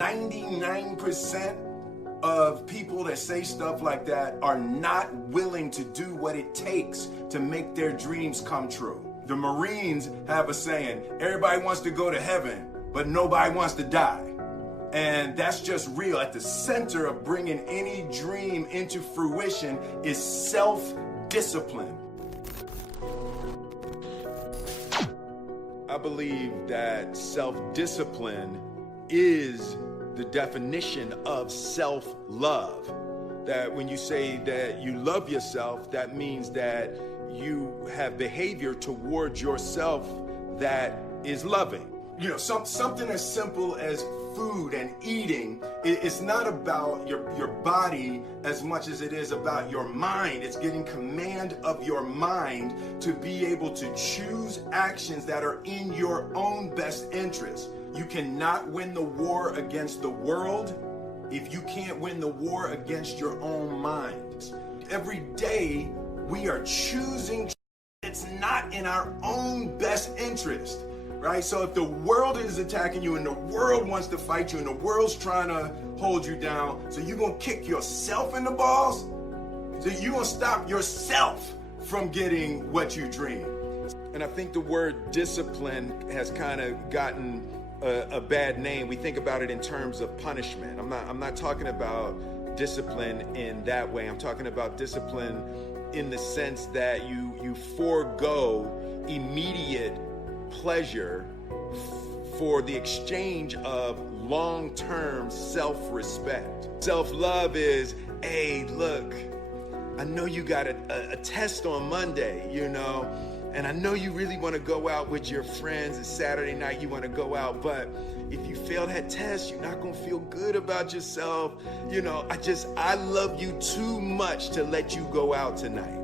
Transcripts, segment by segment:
99% of people that say stuff like that are not willing to do what it takes to make their dreams come true. The Marines have a saying, everybody wants to go to heaven, but nobody wants to die. And that's just real. At the center of bringing any dream into fruition is self-discipline. I believe that self-discipline is the definition of self-love. That when you say that you love yourself, that means that you have behavior towards yourself that is loving. You know, something as simple as food and eating, it's not about your body as much as it is about your mind. It's getting command of your mind to be able to choose actions that are in your own best interest. You cannot win the war against the world if you can't win the war against your own mind. Every day we are choosing it's not in our own best interest, right? So if the world is attacking you and the world wants to fight you and the world's trying to hold you down, so you're gonna kick yourself in the balls? So you're gonna stop yourself from getting what you dream. And I think the word discipline has kind of gotten a bad name. We think about it in terms of punishment. I'm not talking about discipline in that way. I'm talking about discipline in the sense that you forego immediate pleasure for the exchange of long-term self-respect. Self-love is, hey, look, I know you got a test on Monday, you know, and I know you really want to go out with your friends. It's Saturday night, you want to go out, but if you fail that test, you're not going to feel good about yourself. You know, I love you too much to let you go out tonight.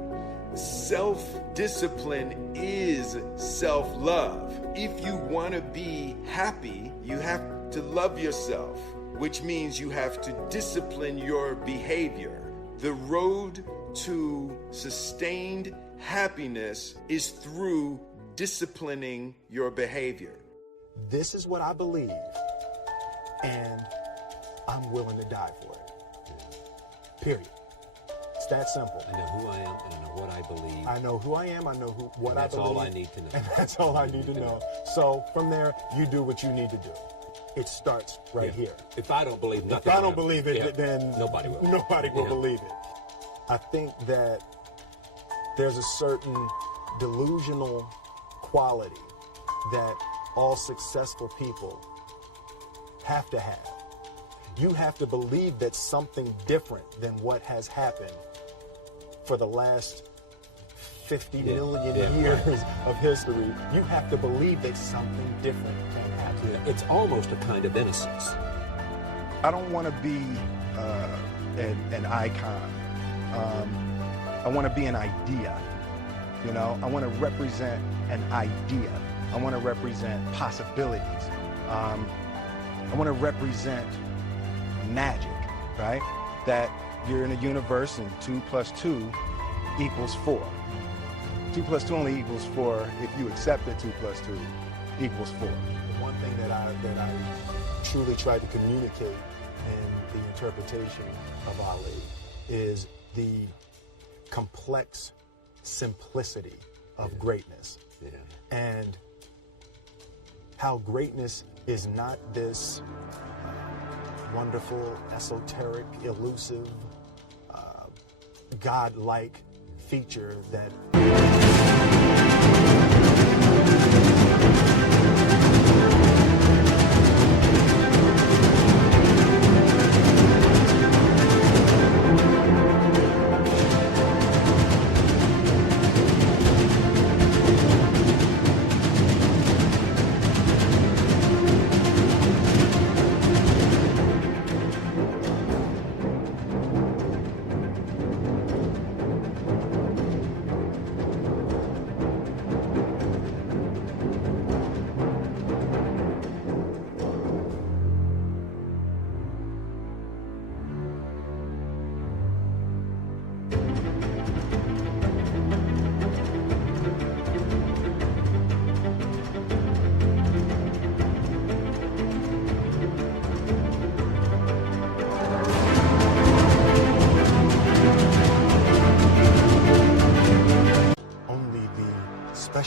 Self-discipline is self-love. If you want to be happy, you have to love yourself, which means you have to discipline your behavior. The road to sustained happiness is through disciplining your behavior. This is what I believe, and I'm willing to die for it. Period. It's that simple. I know who I am, and I know what I believe. I know who I am, I know what I believe. That's all I need to know. And that's all I need to know. So from there, you do what you need to do. It starts right here. If I don't believe nothing, if I don't believe it, then nobody will. Nobody will believe it. I think that there's a certain delusional quality that all successful people have to have. You have to believe that something different than what has happened for the last 50 million years of history. You have to believe that something different can happen. It's almost a kind of innocence. I don't want to be an icon. I want to be an idea. You know, I want to represent an idea. I want to represent possibilities. I want to represent magic, right? That you're in a universe and 2 + 2 = 4. 2 + 2 only equals 4 if you accept that 2 + 2 = 4. One thing that I truly tried to communicate in the interpretation of Ali is the complex simplicity of greatness. Yeah. And how greatness is not this wonderful, esoteric, elusive, God-like feature that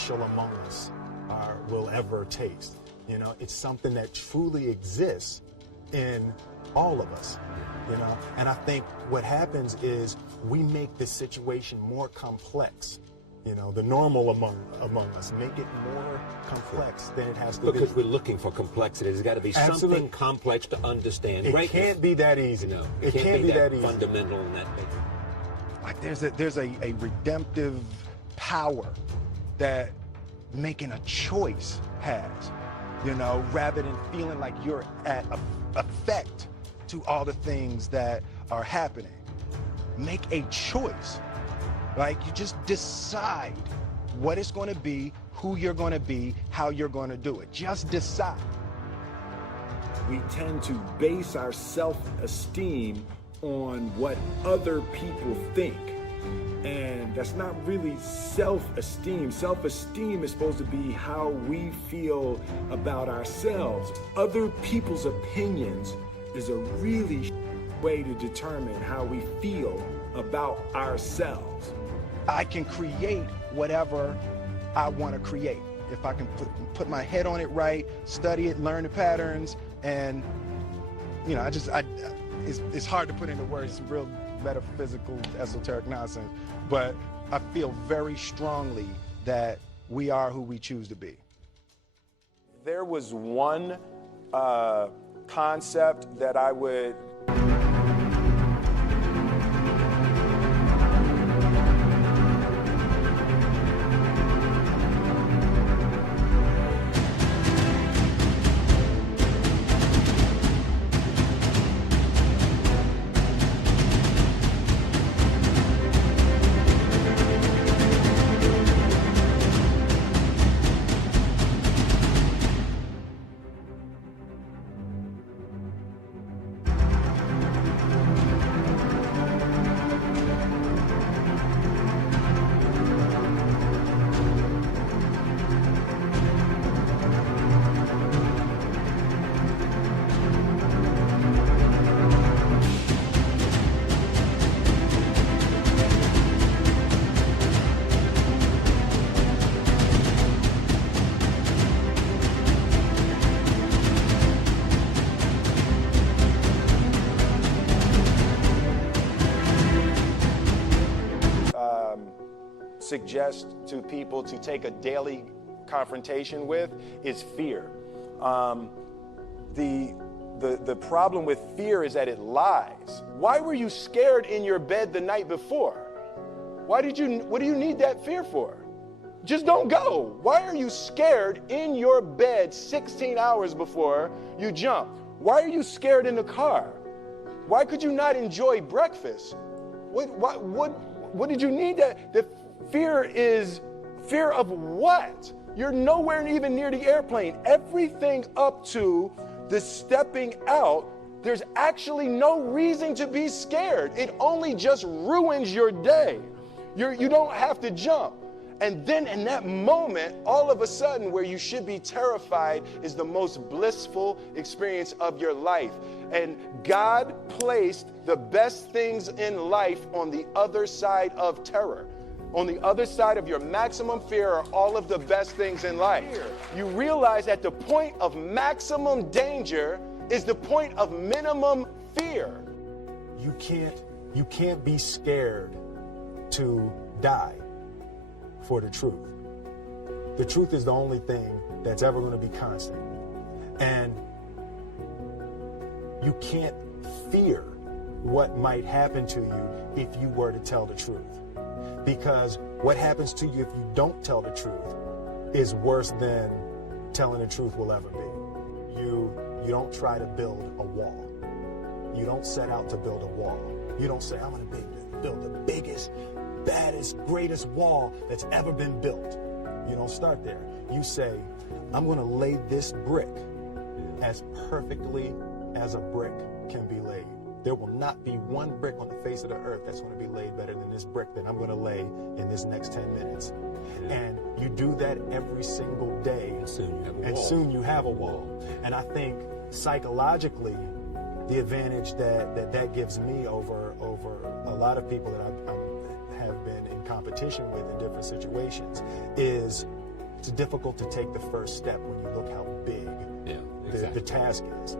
special among us will ever taste. You know, it's something that truly exists in all of us, you know. And I think what happens is we make the situation more complex. You know, the normal among us, make it more complex than it has to be. Because we're looking for complexity. There's got to be something complex to understand. It can't be that easy. No, it can't be that easy. Fundamental and that big. Like there's a redemptive power that making a choice has, you know, rather than feeling like you're at effect to all the things that are happening. Make a choice. Like, you just decide what it's going to be, who you're going to be, how you're going to do it. Just decide. We tend to base our self-esteem on what other people think. And that's not really self-esteem. Self-esteem is supposed to be how we feel about ourselves. Other people's opinions is a really way to determine how we feel about ourselves. I can create whatever I want to create. If I can put my head on it right, study it, learn the patterns, and, you know, it's hard to put into words, some real metaphysical, esoteric nonsense, but I feel very strongly that we are who we choose to be. There was one concept that I would suggest to people to take a daily confrontation with is fear. The problem with fear is that it lies. Why were you scared in your bed the night before? What do you need that fear for? Just don't go. Why are you scared in your bed 16 hours before you jump? Why are you scared in the car? Why could you not enjoy breakfast? What did you need that? The fear is fear of what? You're nowhere even near the airplane. Everything up to the stepping out, there's actually no reason to be scared. It only just ruins your day. You don't have to jump. And then in that moment, all of a sudden, where you should be terrified is the most blissful experience of your life. And God placed the best things in life on the other side of terror. On the other side of your maximum fear are all of the best things in life. You realize that the point of maximum danger is the point of minimum fear. You can't be scared to die for the truth. The truth is the only thing that's ever going to be constant. And you can't fear what might happen to you if you were to tell the truth. Because what happens to you if you don't tell the truth is worse than telling the truth will ever be. You don't try to build a wall. You don't set out to build a wall. You don't say, I'm going to build the biggest, baddest, greatest wall that's ever been built. You don't start there. You say, I'm going to lay this brick as perfectly as a brick can be laid. There will not be one brick on the face of the earth that's going to be laid better than this brick that I'm going to lay in this next 10 minutes. And you do that every single day. And soon you have a wall. And I think psychologically, the advantage that gives me over a lot of people that I have been in competition with in different situations is it's difficult to take the first step when you look how big the task is.